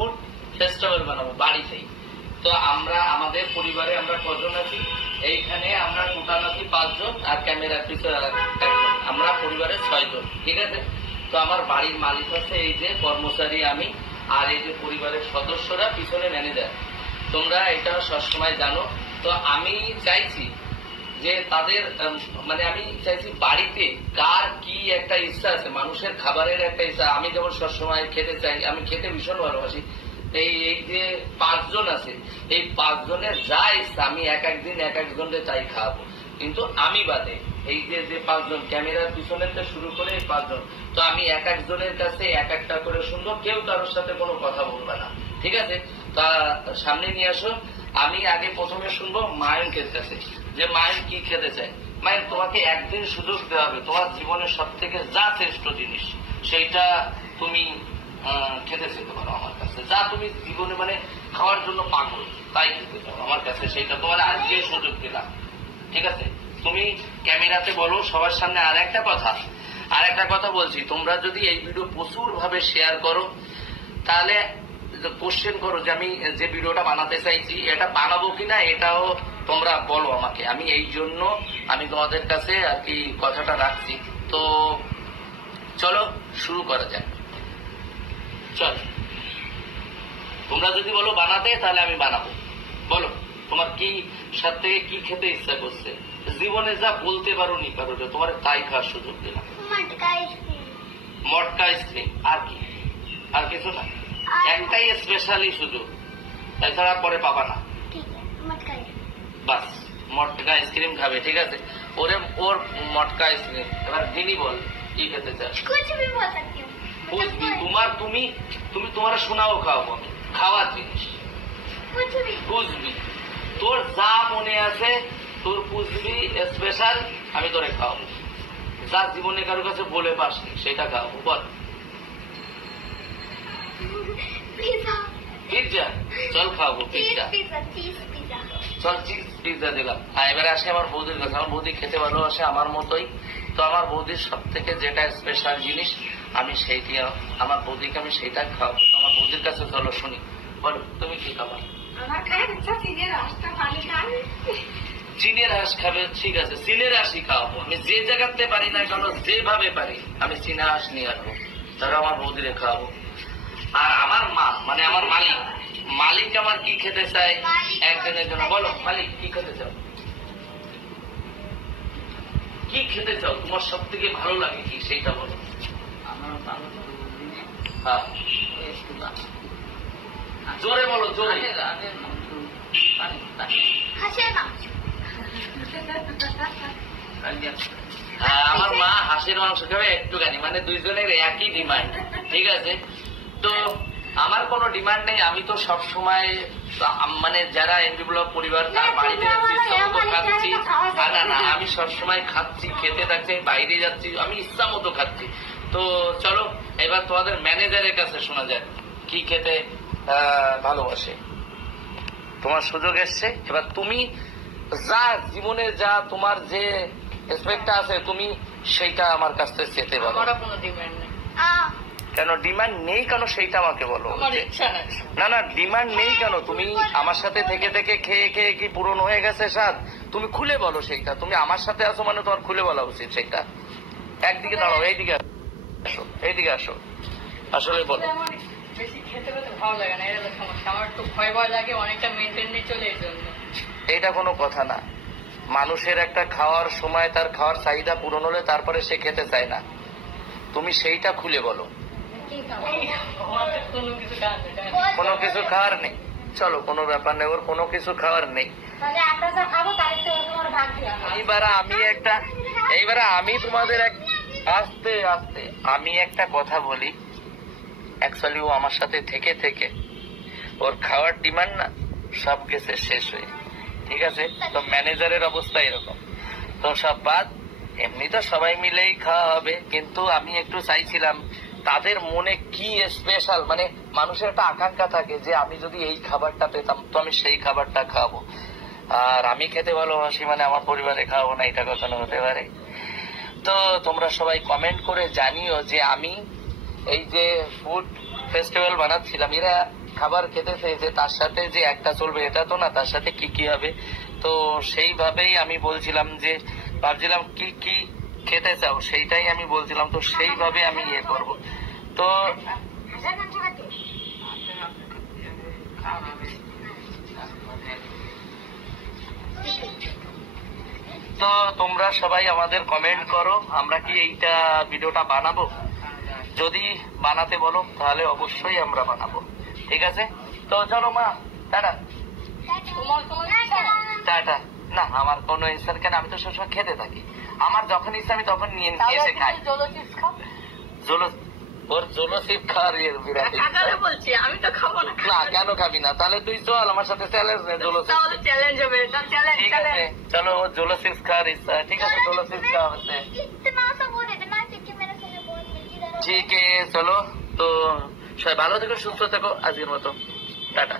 Food festival বানাবো বাড়িতেই। তো আমরা আমাদের পরিবারে আমরা কজন আছি, এইখানে আমরা টোটাল আছি 5 জন, আর ক্যামেরার পিছনে 1 জন, আমরা পরিবারে 6 জন। ঠিক আছে। তো আমার বাড়ির মালিক আছে, এই যে কর্মচারী আমি, আর এই যে পরিবারের সদস্যরা, পিছনে ম্যানেজার। তোমরা এটা সবসময় জানো। তো আমি চাইছি যে তাদের মানে আমি চাইছি বাড়িতে কার কি একটা ইচ্ছা আছে, মানুষের খাবারের একটা ইচ্ছা। আমি যেমন সবসময় খেতে চাই, আমি খেতে ভীষণ ভালোবাসি। এই যে 5 জন আছে, এই 5 জনের যা ইচ্ছা আমি এক একদিন এক একজনকে তাই খাওয়াবো, কিন্তু আমি বাদে এই যে 5 জন ক্যামেরার পিছনে শুরু করে এই 5 জন। তো আমি এক একজনের কাছে এক একটা করে শুনবো, কেউ কারোর সাথে কোনো কথা বলবে না। ঠিক আছে। তা সামনে নিয়ে আসো। আমি আগে প্রথমে শুনবো মায়ঙ্কের কাছে, যে মায়ঙ্ক কি খেতে চায়। মায়ঙ্ক, তোমাকে একদিন সুযোগ দেওয়া হবে, তোমার জীবনের সব থেকে যা শ্রেষ্ঠ জিনিস সেইটা তুমি খেতে যেতে পারো আমার কাছে, যা তুমি জীবনে মানে খাওয়ার জন্য পাগল, তাই খেতে পারো আমার কাছে, সেইটা তোমার আজকে সুযোগ দিলাম। ঠিক আছে। তুমি ক্যামেরাতে বলো সবার সামনে। আর একটা কথা বলছি, তোমরা যদি এই ভিডিও প্রচুর ভাবে শেয়ার করো, তাহলে কোশ্চেন করো যে আমি যে ভিডিওটা বানাতে চাইছি এটা বানাবো কিনা, এটাও তোমরা বলো আমাকে। আমি এই জন্য আমি তোমাদের কাছে আর কি কথাটা রাখছি। তো চলো শুরু করা যাক। চল, তোমরা যদি বলো বানাতে, তাহলে আমি বানাবো। বলো তোমার কি সাথে থেকে কি খেতে ইচ্ছা করছে, জীবনে যা বলতে পারো নি পারো, তোমার তাই খাওয়ার সুযোগ দিলাম। মটকা আইসক্রিম। আর কি? আর কিছু না, একটাই স্পেশালি সুযোগ, এছাড়া পরে পাবা না। বাস, মটকা আইসক্রিম খাবে। ঠিক আছে। ওর মটকা আইসক্রিম। এবার দিনই বল কি খেতে চাস। বুঝবি তোমার শোনাও খাওয়াবো আমি, খাওয়ার জিনিস বুঝবি, তোর যা মনে আছে তোর বুঝবি স্পেশাল, আমি তোরে খাওয়াবো। যা জীবনে কারোর কাছে বলে পাসনি সেটা খাওয়াবো। বল। পিৎজা। চল খাওয়াবো পিৎজা। চল চিজ পিৎজা দিলাম। এবারে আসে আমার বৌদির কাছে। আমার বৌদি খেতে ভালোবাসে আমার মতোই। তো আমার বৌদির সব থেকে যেটা স্পেশাল জিনিস আমি সেইটি, আমার বৌদিকে আমি সেইটা খাওয়াবো। আমার বৌদির কাছে চলো শুনি। বলো তুমি কি খাবা। চিনের হাঁস খাবে। ঠিক আছে, চিনের হাঁসই খাওয়াবো। আমি যে জায়গাতে পারি না কেন, যেভাবে পারি আমি চীনা হাঁস নিয়ে আসবো, তারা আমার বৌদিরে খাওয়াবো। আর আমার মা মানে আমার মালিক আমার কি খেতে চায় একদিনের জন্য। বলো মালিক কি খেতে চাও, কি খেতে চাও, তোমার সব থেকে ভালো লাগে কি সেইটা বলো। হ্যাঁ জোরে বলো, জোরে। আমার মা হাঁসের মাংস খাবে একটুখানি, মানে দুইজনের একই ডিমান্ড। ঠিক আছে। তো আমার কোনো ডিমান্ড নেই, আমি তো সব সময় মানে যারা এমপি ব্লক পরিবার তার বাড়িতে যাচ্ছি ইচ্ছা মতো খাচ্ছি। না, আমি সবসময় খাচ্ছি, খেতে থাকছি, বাইরে যাচ্ছি, আমি ইচ্ছা মতো খাচ্ছি। তো চলো এবার তোমাদের ম্যানেজারের কাছে শোনা যায় কি খেতে ভালোবাসে। তোমার সুযোগ এসছে, এবার তুমি যা জীবনে যা তোমার যে এসপেক্টটা আছে তুমি সেইটা আমার কাছ থেকে চেতে পারো। কেন ডিমান্ড নেই কেন সেইটা আমাকে বলো। না ডিমান্ড নেই কেন, তুমি আমার সাথে থেকে থেকে খেয়ে খেয়ে কি পূরণ হয়ে গেছে স্বাদ, তুমি খুলে বলো সেইটা। তুমি আমার সাথে আসো মানে তোমার খুলে বলা উচিত সেইটা। একদিকে দাঁড়াও, এইদিকে আসো, এইদিকে আসো, আসলে বলো। এইটা কোনো কথা না। মানুষের একটা খাওয়ার সময় তার খাওয়ার চাহিদা পূরণ হলে তারপরে সে খেতে চায় না, তুমি সেইটা খুলে বলো। কোনো কিছু খাওয়ার নেই, চলো কোনো ব্যাপার নেই, ওর কোনো কিছু খাওয়ার নেই। এইবারে আমি তোমাদের আস্তে আস্তে আমি একটা কথা বলি। অ্যাকচুয়ালি ও আমার সাথে থেকে থেকে ওর খাওয়ার ডিমান্ড না সব গেছে শেষ হয়ে। ঠিক আছে। তো ম্যানেজারের অবস্থা এরকম। তো সব বাদ, এমনি তো সবাই মিলেই খাওয়া হবে, কিন্তু আমি একটু চাইছিলাম তাদের মনে কি স্পেশাল, মানে মানুষের একটা আকাঙ্ক্ষা থাকে যে আমি যদি এই খাবারটা পেতাম তো আমি সেই খাবারটা খাবো। আর আমি খেতে ভালোবাসি মানে আমার পরিবারে খাওয়াবো না, এটা কখনো হতে পারে। তো তোমরা সবাই কমেন্ট করে জানিও যে আমি এই যে ফুড ফেস্টিভ্যাল বানাচ্ছিলাম, এরা খাবার খেতে চেয়েছে, তার সাথে যে একটা চলবে এটা তো না, তার সাথে কি কি হবে। তো সেইভাবেই আমি বলছিলাম যে ভাবছিলাম কি কি খেতে চাও, সেইটাই আমি বলছিলাম। তো সেইভাবে আমি ইয়ে করবো। তো তো তোমরা সবাই আমাদের কমেন্ট করো, আমরা কি এইটা ভিডিওটা বানাবো। যদি বানাতে বলো তাহলে অবশ্যই আমরা বানাবো, ঠিক আছে। তো চলো মা, টাটা। টাটা। না, আমার কোনো ইচ্ছা কেন, আমি তো সবসময় খেতে থাকি। আমার যখন ইচ্ছা আমি তখন নিয়ে এসে খাই। ওর জোলো চিপ খাওয়ার বিরাট বলছি, আমি তো খাবো না। না, কেন খাবি না? তাহলে তুই চল আমার সাথে চ্যালেঞ্জ নে, জোলো চিপ চ্যালেঞ্জ হবে। ঠিক আছে, চলো ওর জোলো চিপস খাওয়ার ইচ্ছা। ঠিক আছে, জোলো চিপস খাওয়া হচ্ছে। ঠিক আছে, চলো। তো সবাই ভালো থেকো, সুস্থ থেকো, আজকের মতো টাটা।